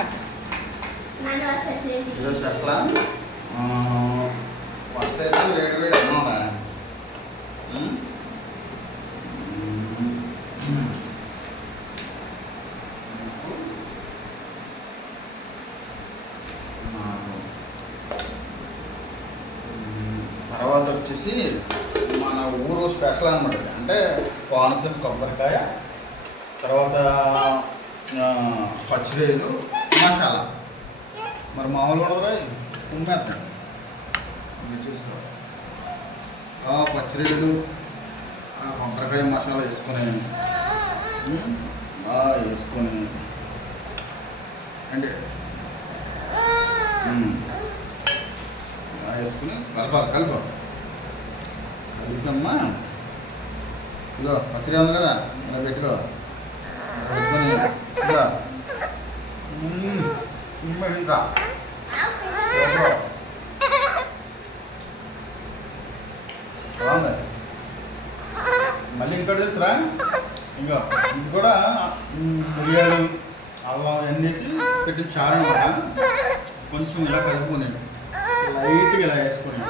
Start. ఈరోజు special first అయితే వేడి వేడి అన్నమాట. తర్వాత వచ్చేసి మన ఊరు స్పెషల్ అనమాట. అంటే కోనసీమ కొబ్బరికాయ, తర్వాత పచ్చిరేలు, మసాలా. మరి మామూలుగా ఉండదురా ఉమ్మేస్తాను చూసుకోవాలి. పచ్చిరేలు, కొబ్బరికాయ మసాలా వేసుకొని వేసుకొని అంటే వేసుకుని కలపాలి. కలుపుతామ్మా. ఇదో పచ్చడి ఉంది కదా, ఇలా పెట్టుకో. పెట్టుకొని ఇంకా బాగుంది. మళ్ళీ ఇంకోటి తెలుసురా, ఇంకా ఇది కూడా మిరియాలు, అల్లం అన్నీ వేసి పెట్టిన చారు అనమాట. కొంచెం ఇలా కలుపుకొని లైట్గా ఇలా వేసుకొని